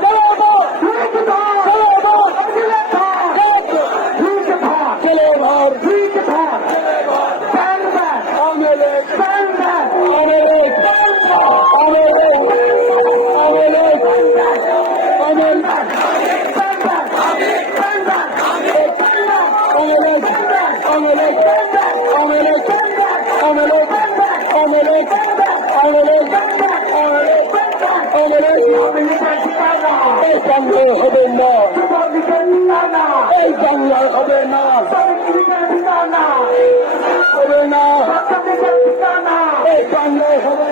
Get it! এই বাংলা হবে না এই বাংলা হবে না হবে না এই বাংলা হবে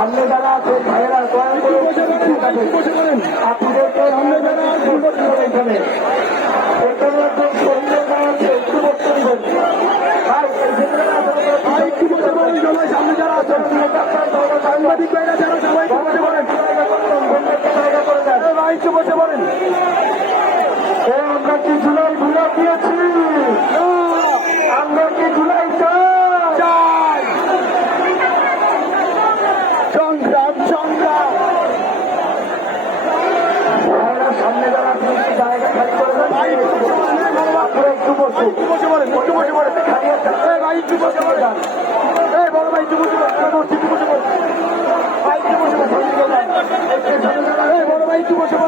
সামনে যারা আছে ভাইয়েরা দয়া করে আপনাদেরকে সামনে যারা